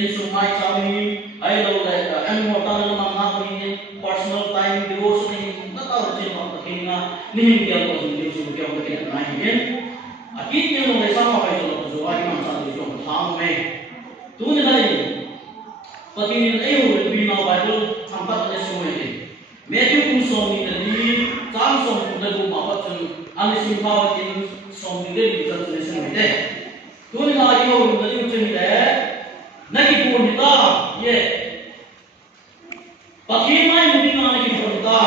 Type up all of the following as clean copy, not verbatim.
in sumai chami ai lo le animal ta na ma ni personal time devotion in na ta chen ma ta kinga ni hin dia ko ni su ke ko ke na hi akit ni lo le sa ma pai lo zo ai ma sa ni jo thang me tu ni dai patin ai ho bi na bible tham pat le su me Matthew kum som ni ni chang som kum da bu ma pa chun ani sim pa tin som ni le ni ta le su me de tu ni la yo ni da ni chen ni de na ki pu ni ta ye patin mai ni na ki pu ni ta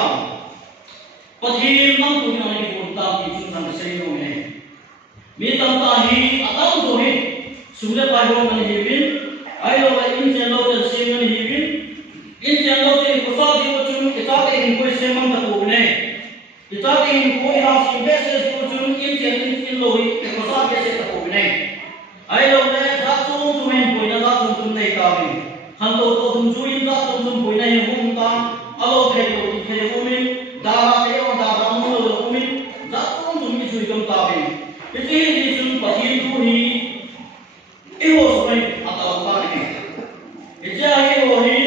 patin nam tu ni na ki pu ni ta ki chun na se yo me mi tam ta hi atam do hi sule pa ho man hi bin ai lo la in chen lo chen sim man hi bin in chen lo chen ko sa di ko chun ke ta ke in ko se man ta ko ne ke ta ke in ko ha sim be se ko chun in chen in lo hi ko sa be se ta ko ne ai lo le ta chu tu men ko na ta chu tu nei ta bin han to to hum chu in ta chu tu ko na hi hum ta alo the lo ti the ko min da ra te o da ra mu lo ko min za chu tu mi chu kam ta bin iti ni chun pahin tu hi e ho so mai ata ta ni ija hi ho hi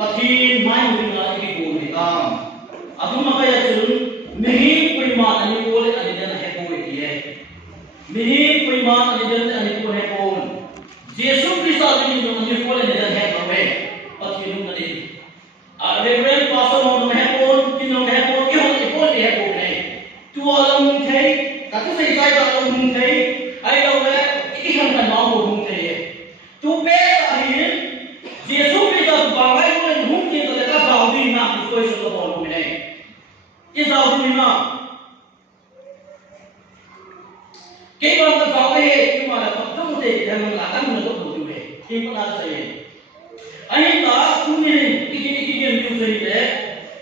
pahin mai mu na ki ko ni ta atu ma ka ya chun mihi koi ma ani ko le ani dan he ko ti ye mihi koi ma ani dan ani ko he ko jesu krista ni no ani ko le dan he ko we pahin nu ni a reverend pastor no he ko ki no he ko ki ho ni ko ni he ko ne tu alam thei các cái sai đó ông hùng thấy ai đâu đấy cái không cần nói một hùng thấy tu bé là hiến Giêsu bây giờ bảo ai cũng lên hùng thì người ta giàu đi mà thì tôi sẽ có bỏ luôn này cái giàu đi mà cái con ta giàu cái nhưng mà là tập trung thì mình là tăng được đủ điều này cái con ta sẽ anh ta cũng như cái điều gì đấy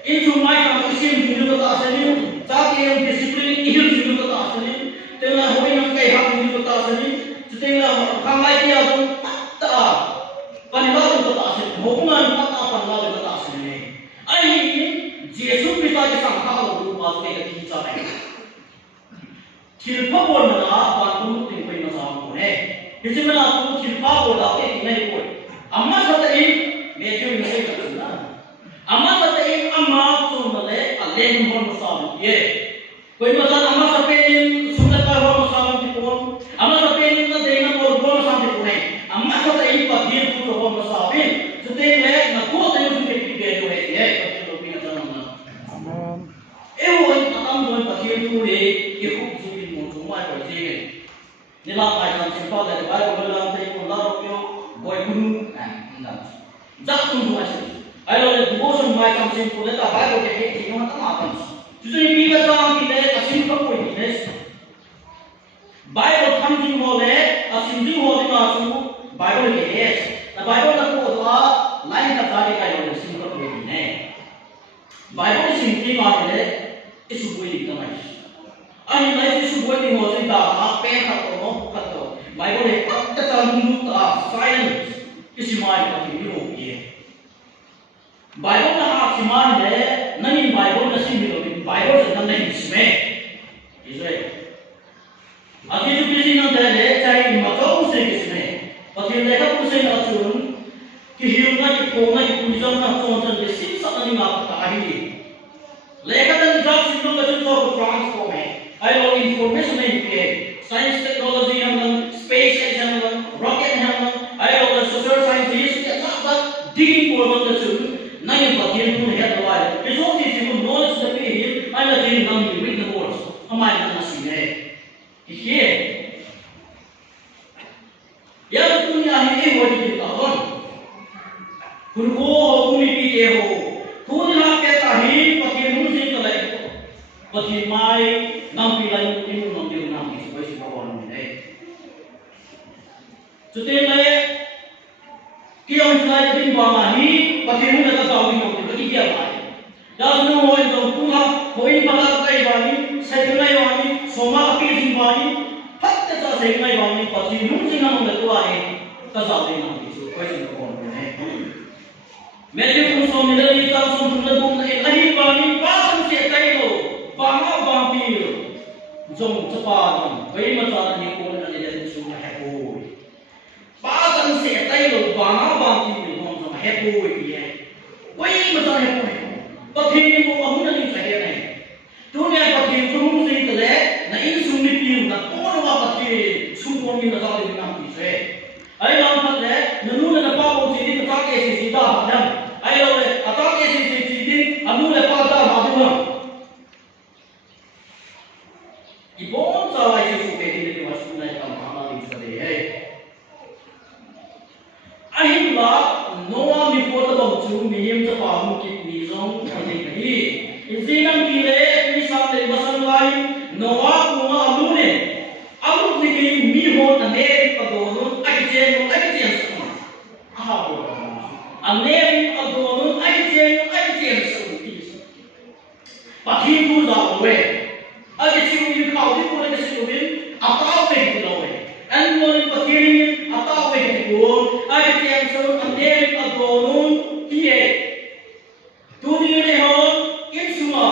in chung mai trong cái sim thì nó ta sẽ như ta cái discipline yêu thì nó ta sẽ như thế là hôm nay cái học thì nó ta sẽ như thế là khang lai kia xong ta phần đó thì ta sẽ hôm nay ta phần đó thì ta sẽ như anh Giêsu Christ cái sáng tạo của chúng ta cái gì cho này thì pháp luật là bạn cũng tìm thấy nó sao của này thì chúng ta cũng thì pháp luật là cái này của amma sao tại mẹ chưa nói cái gì đó amma sao tại amma chúng ta lấy lên một sao vậy कोई मतलब अम्मा सपेन सुंदर का हो मसाला की कोन अम्मा सपेन ना देना और को मसाला की कोन अम्मा तो एक पथिर को हो मसाबिन जो ते ले ना को ते जो के के जो है ये पथिर लोग भी ना ना आमीन ए वो अतम जो पथिर को ले ये खूब सुबी मो जो माय को जे निला काय सन सिंपल दे बाय को ला ते को ला रो boy gunu ना जा तुम जो है ai lo le devotion mai kam sin ko le ta ba ko ke ke no ta ma ta Chúng tôi biết rằng cái này là xin không phải cái này. Bible tham dự vào đấy, xin dự vào thì mà chúng Bible cái này, là Bible là có là lại là cái cái này xin không phải cái này. Bible xin thì mà cái đấy, cái số buổi đi cái này. Anh nói cái số buổi đi mà chúng ta học bé học nó học đó. Bible này tất cả những thứ science cái gì mà cái gì cũng hiểu. Bible là học gì mà đấy, nên Bible là xin hiểu. Bible से नंदे इसमें इसमें अभी जो किसी ने दे चाहे मचाओ से किसमें पति लेखा उसे अचून कि हिलना कि कोना कि कुंजम ना चोंचन के सिर्फ सतनी माप ताही लेखा तो जब सिर्फ का जो तो ट्रांसफॉर्म है आई लो इंफॉर्मेशन नहीं के साइंस टेक्नोलॉजी हम स्पेस हम रॉकेट हम आई लो सोशल साइंस के साथ डिगिंग प्रोग्राम का चुन नहीं पति ने है दवाई इस वो चीज को नॉलेज से भी I love you now you read the words. हमारे नाम से है ये यार दुनिया में ये वर्ड की ताकत कुनको कुनी भी ये हो कौन ना कहता है पति मुझे तो ले पति माय नाम भी लाई तीनों नाम भी नाम की कोई सी भगवान में है जुते ले कि हम चलाए दिन बामा ही पति मुझे तो जाओगी नाम की क्या बात दास नो हो तो तुम कोई पता नहीं वाली सही नहीं वाली सोमा की जिम्मेवारी फक्त तो सही नहीं वाली पति मुझे ना मुझे तो आए तो जाते ना किसी कोई नहीं कौन है मेरे को सो मिले ये तो सो तुमने तुम नहीं वाली पास से कई लो बामा बांपी जो चपाजम वही मचाना नहीं कौन नहीं जैसे सुन है कोई पास से कई लो vàng vàng thì mình không sao hết bùi gì hết quay mà sao hết bùi có thêm một ông nó như vậy này tôi nghe có thêm số không gì từ đấy là ít sung đi tìm là có nó vào thì sung con như là sao thì mình làm gì thế ấy làm thật đấy nếu nu là bao một gì thì các cái gì đó nhầm ấy đâu đấy các cái gì thì nu là bao giờ họ đúng không 이번 자와의 소개를 말씀드린 방법이 있어요. 아히라 노아 미포도 주 미임 저 바무기 미종 어디니 인생은 길에 미상들 마상가이 노아 공아 아루네 아루니게 미호 나네 파도는 아이제는 아이제는 아하고 아네 파도는 아이제는 바티도 자오에 Agi siung kau di pura ke siungin atau ke di lawe. An morin pakirin atau ke di pura. Agi tiang siung ambil adonun tiye. Dunia ni hon insuma.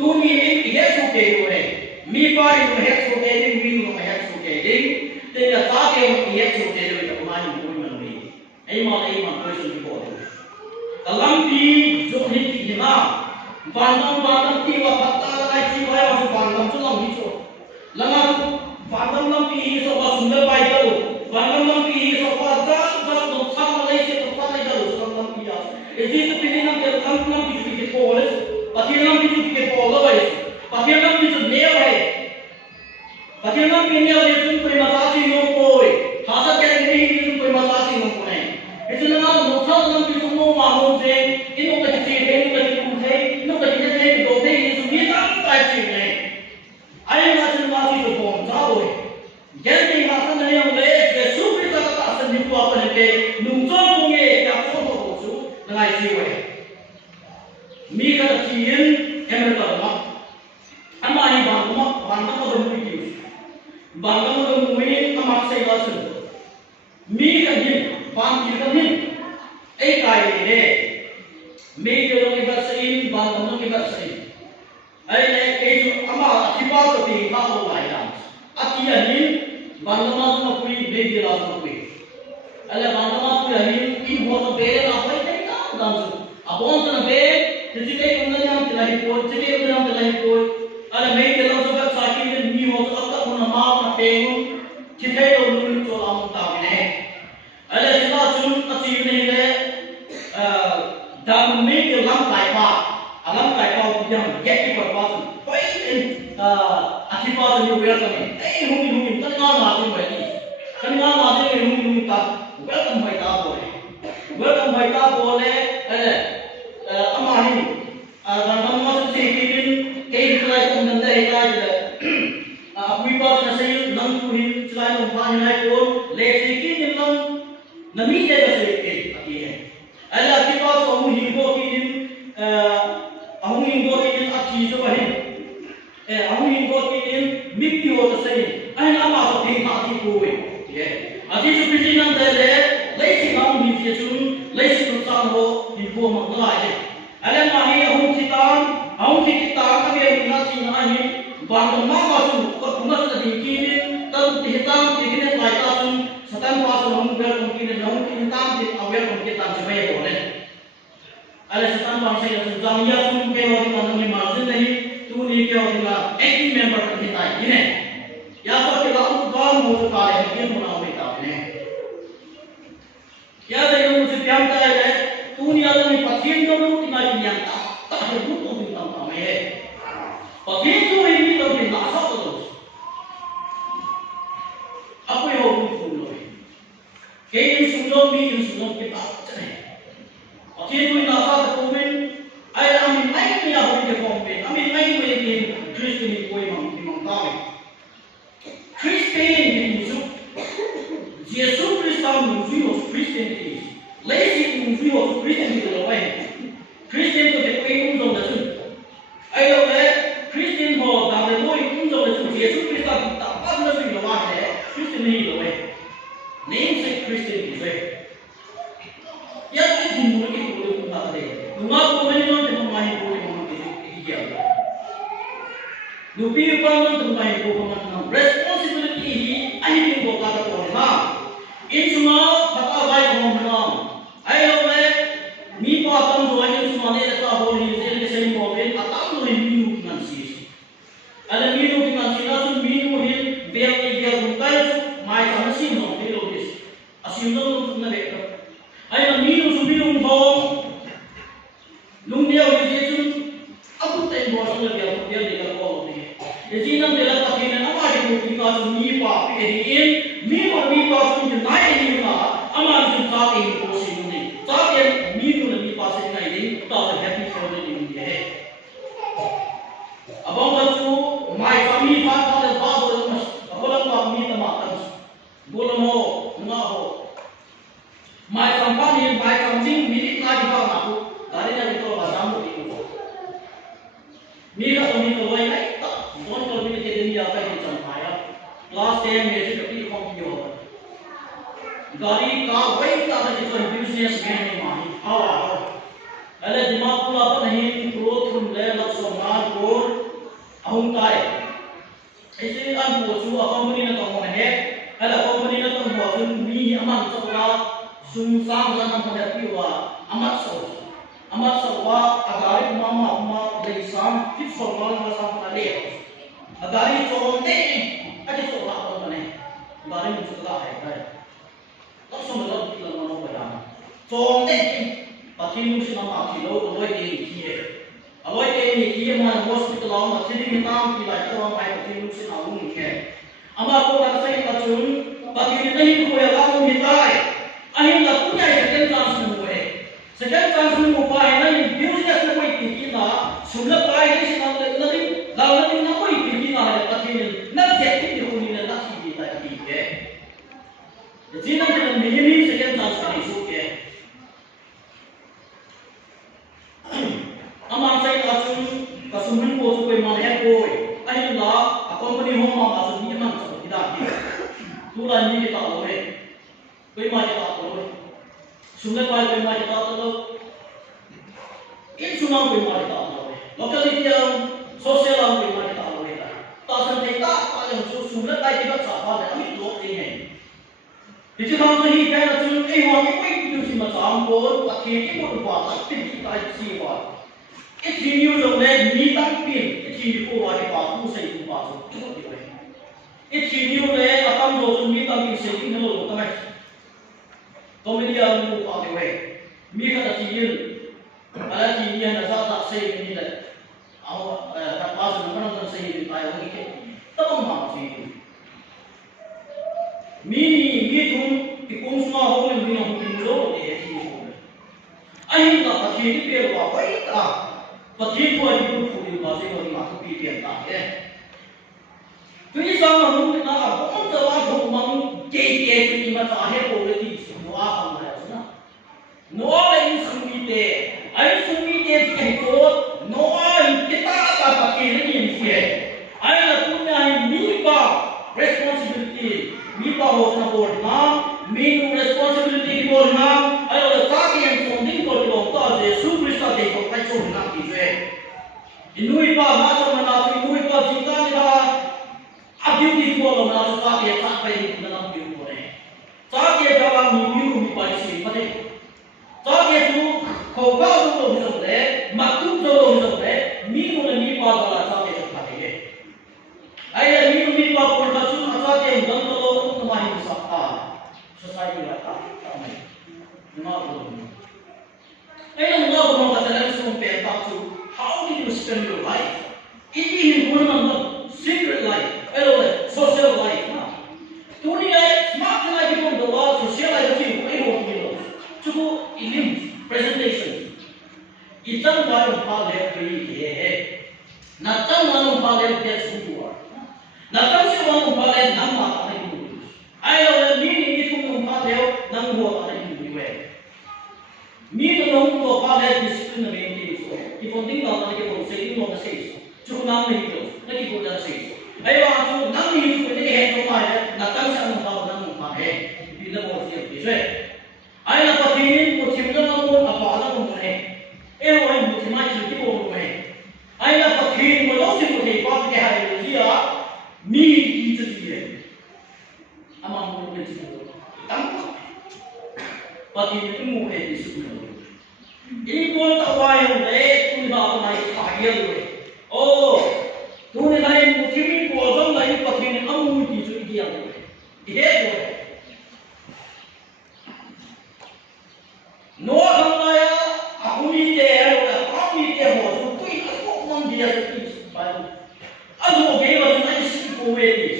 Dunia ni ihe suke doe. Mi pari no ihe suke ding, mi no ihe suke ding. Tena take no ihe suke doe tak maju pun mandi. Aiman kau sugi boleh. Dalam di zohni hima. Bandang tiwa patta lai chi wai wa bandang chu lam hi chu lama bandang lam pi so ba sundar pai da bandang lam pi so ba ja do sa ma lai se to pa lai da so lam pi ya e ji to pin nam ke lam pi ke ko le pathi lam pi ke ko lo bai pathi lam pi chu ne hai pathi lam pi ne le chun koi ma ta chi no koi ha sa ke ne hi chun koi ma ta chi no koi e chun na no sa lam pi chu no ma no je in no ka chi de no ka chi ku thei no ka chi de do de ni chu ni ta ta chi ne ai ma chun ma chi chu bom za oi gen ni ha san ne yang le je su pi ta ta san ni kwa pa ne ke nung chon mo nge ka ko ko chu ngai chi we mi ka chi yin em ta ma ama ni ba ma ko do mu ki ba ko do mu ni ama sai la chu mi ka yin ba ki ka yin ai kai ne me ke lo ni ba sai ba ko ni ba sai ai ne ke chu ama thi ba to ti ma ko lai la ati ya ni ba ma ma kui me ke la ma kui ala ba ma kui ni in ho to be la hai kai ka dam chu abon to na be ti ke ko na nyam ti lai ko ti ke ko nyam ti lai ko ala me ke lo to ba sa ki ni mi ho to aka ko na ma na pe ngun ti thai lo nu cho la mo ta ne ala ti la chun ati ni le dam me ke lam kai pa alam kai pa yang get ki pa pa pai in ati pa ni welcome ei humi tan nga ma ni bai ni tan nga ma ni humi ta welcome bai ta bo le ale ama hin ran ma ma se ki din ke klai ko nan dai ta ji apui pa na se nang tu hin chlai no pa ni nai ko le se ki ni nang nami je da se ke ati hai ala ati pa so mu hin ko ki din ahung hin ko ki din ati so ba hin ahung hin ko ki din mik pi ho ta se ai na ma so thing ma ti ko we ye ati chu pi din nan da le lai si ahung hin je chun lai si tu sang ho hin ko ma na lai ala ma hi ahung ti ta ka be ni na ti na hi bang ma ma chu ko kuma sa din ki ni tan ti tam ti ni lai ta chun satan pa so hum ber kon ki ni hum ki tam ti awer kon ki tam se mai ko le ala satan pa se ya jang ya chun ke ho ni ma ni ma jin nahi tu ni ke ho ni la active member ki ta ni ne ya so ke la u ga mo chu ka le ki mo na me ta ne ya de yo mu chu pyam ta le tu ni ya ni pathin do lu ti ma ni yang ta ta he bu ko ni ta ma me pathin tu ni do ni na sa to apa yo bu tu lo ke in su lo mi in su lo ke ta ne pathin tu na sa to men ai amin ai ni ya ho ke ko me amin ai me ni Christian ni ko imam ta me Christian ni su Jesus Christ am nu wo Christian ni lazy nu wo Christian ni lo ai Christian to ke ko um dong da su ai lo le Christian ho da le mo um dong da su Jesus Christ ta pa na su lo wa le Christian ni lo ai name se Christian ni se ya ke din mo ke ko lo ta de nu ma ko me no te ma hi ko mo ke ki ya nu pi pa no te ma hi ko ma na responsibility hi ai ni ko ka ta ko ha in suma ta mai sampai ni mai samsing minit lagi kau aku dari nak itu bahasa mu itu ni kalau ni kalau ini tak don kalau ni jadi ni apa yang sampai ya last time ni jadi kita komputer dari kau wait tak ada itu business man ni mah awal ada dimak pula apa nahi growth from there lak somal kor ahum tai ऐसे अन बोचु कंपनी ना तो है ada company na tong bo sun mi aman so la sum sang la nam pada piwa amat so wa agari mama le sam fit so mal la sam ta le agari chom te ade so la ko ne agari mu so la hai kai to so la ti la no ba ya chom te pa thi mu si ma pa thi lo ko loi te ki ye aloi te ni ki ma hospital la ma thi ni tam ki la to ma pa thi mu si na lu ni ke ama ko ta sai ta chun bagi ni ko ya kamu mitai ahin la punya second chance mu hai second chance mu pa hai na business na koi tiki na sumla pai ni si na la na koi tiki na hai ta thi na je ti ko ni na thi di ta ti ke jina jina ni second chance ni so ke ama sai ta chun ka sumhan ko so koi ma hai koi ahin la company home ma ma ni ma so ti da ki तुला नहीं kita lohe, koi ma kita lohe, sumle pai koi ma kita lohe, in sumang koi ma kita lohe, locality ang social ang koi ma kita lohe ta, tasan kita yang sumle pai kita sapa le, kami dua ting hai, jadi kalau tu hi kaya tu, orang ni koi tu si macam bor, pakai ni bor buat, tapi kita si buat, itu ni orang le ni tak pin, itu ni orang ni buat, tu saya tu buat, tu dia. It video le atam do sun mi tam ki setting no lo tamai comedian mu pa de we mi ka ti yin ala ti yin na sa sa se ni le aw ta pa su na na se ni pa yo ki ke ta bang ma ti mi thum ki kum sma ho ne mi no ki lo de ti ho ai la pa ti ni pe wa wai ta pa ti ko ni ku ku ni ba se ko ni ma ku pi pian ta ye tuy rằng là muốn nó là cũng tự áp dụng mong kê thì mà trả hết bộ lên thì nó áp dụng này chứ nó là những sự y tế ấy sự y tế thì cái tốt nó cái ta là cái nó nhìn gì ấy là cũng là mi bao responsibility mi bao hồ na board na mi responsibility board na ấy là ta cái yang trong những cái lòng ta để su Christa để có cái chỗ na thì vậy inui bao na cho mình là inui bao chúng ta là abis itu kalau nak suka dia tak payah dalam hidup orang. Tak dia dalam hidup ni paling sih, pada. Tak dia tu kau tu bisa boleh, maklum tu bisa boleh, minum ni pasal tak dia tak boleh. Ayah minum pasal macam apa dia dalam tu mahin sakta, society lah tak main. Maklum. Ayah maklum kata langsung petak tu, how did you spend your life? Ini hubungan secret life. Social life na. Dunia smart life itu adalah social life itu itu. Cukup ilim presentation. Itang baru paling beri natang manu paling dia semua. Natang si manu paling nama ada itu. Ayo ni itu manu paling nama ada itu. Ni manu paling disiplin itu. Itu tinggal lagi proses itu masih. Cukup nama itu. Lagi bukan sih. Ayo aku nang ni tu ni hai tu mai na tang sa mo ba nang ma hai bila mo si ti se ai na pa tin mo tim na mo apa ala mo ne e ho ai mo ti mai ti mo mo hai ai na pa tin mo lo si mo ni pa ke hai ni ya mi ki ti ti hai ama mo ni ti mo tam pa tin ti mo hai ti su mo ini pun tak wai le tu ba mai kha ye lo oh tu ni lai mo ti Orang lain pakai amu di sini dia boleh, dia boleh. No orang lain aku ni dia, aku ni dia mau, tu ini aku mang dia tu baru. Aku gay macam ni sih kowe ni.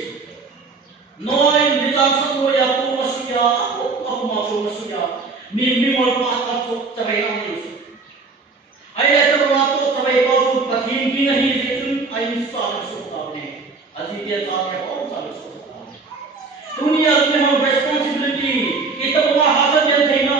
No ini jangan semua ya aku masih ya, aku mau masih ya. Mimpi mau apa tu cabai ni. Ayah tu mau tu cabai kau tu pakai ni ni itu ayah salah suka ni. Aji dia tak ada orang salah suka. Dunia ni memang responsibility. Kita buat hasil yang terima.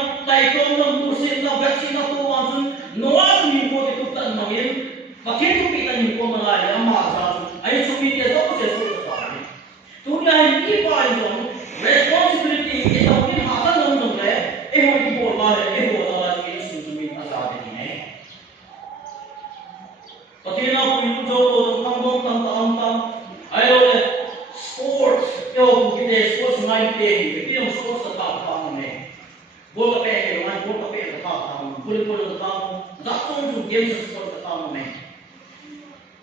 sports the top down me. Go the pay one, go the pay the top down, pull the top, that on to games sport the top me.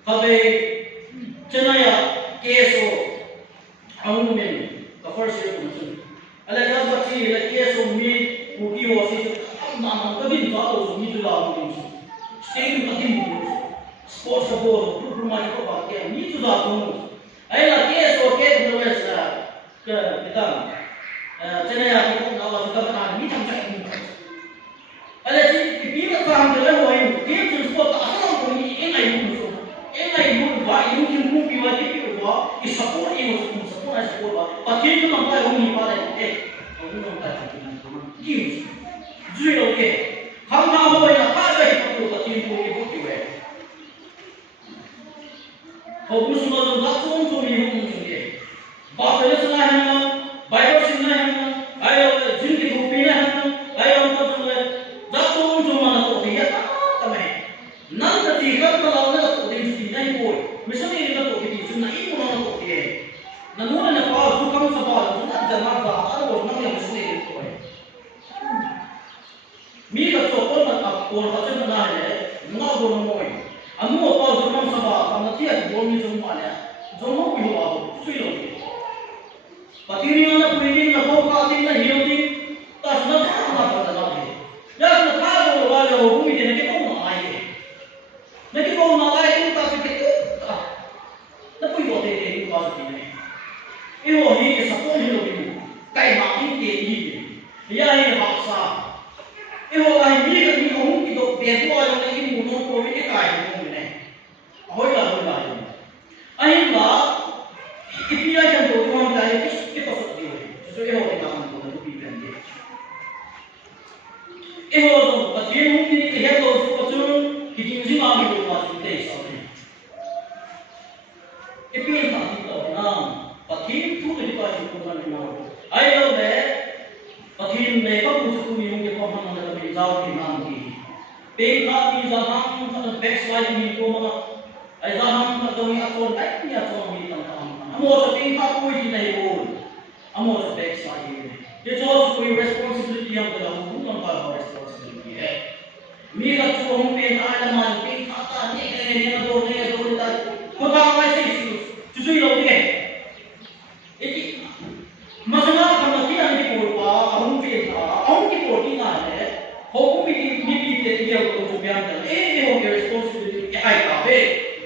Have Chennai KSO, Amumin, the first year commission. And let us but see like KSO me, who give us it, Nam, the bin follows me to the stadium nothing sports support, group my property, and need to the I like KSO, the West, the Chennai, the government, meet them. I let you people from the level in games and sport, I don't know in I do. Why you can move your people is support you support I support but you don't buy only by use zero okay come down in a car but you can book you focus on that one to me but listen I have Bible I have drinking opinion I have that one to man none of the boy misalnya ini kan topi itu, nah ini mana topi ya? Nah mana nak kau tu kamu sabar, tu nak jangan sabar, ada orang yang misalnya itu ya. Mika tu kau nak orang macam mana ya? Nak orang moi, anu apa tu kamu sabar, kamu tiada orang ni semua ya, semua punya apa, cuci lagi. Patiri mana punya nak kau kau nak hidup ni, tak nak apa lagi. Jangan nak kau orang orang ni nak kau nak aje, nak kau nak aje tu tak fikir. Nó quy bộ thì có gì này, yêu hồ đi sắp tới nhiều điều, cái mà những tiền gì, giờ này học sao, yêu hồ này biết được những ông thì độ tiền của anh ấy những mùa nông với cái cài của người này, hỏi là anh bảo cái bây giờ trong tổ chức này cái tổ chức gì, cho yêu hồ này làm một cái gì vậy, yêu hồ rồi, và tiền ông thì cái hết rồi, có chứ, thì chính gì mà mình được vào chúng đây sao? If you are not but he too many people know. I know that, but he never goes to me on the common on the result in Nanti. Pay card is a ham for the best life in Goma. I saw him for the way I told like me at home. I'm also paying card for it in a hole. I'm also best life. It's also a responsibility of the home, not responsibility. Me got to home pay Ireland, pay card, and go that. Put on my face. Cuci lagi kan? Ini masalah kalau kita ni korban, orang kita korban ada, hukum ini dia untuk biar dan orang responsibility ayah kabe,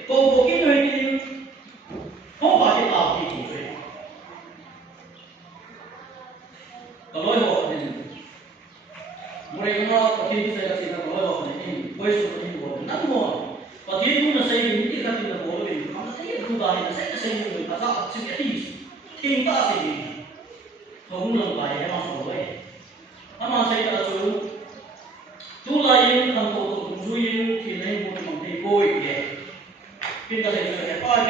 kau kita ini kau baca apa itu? Kalau awak ni, mereka pasti saya cakap kalau awak ni, voice seperti itu, namun pasti itu nasi ini kita tidak boleh. Bukan saya sendiri pasal sedikit tinggal sendiri, kamu lembaga masuk boleh. Nama saya kalau tu lain kantor tu, tu yang kini boleh mengikuti boy dia. Kita saya apa?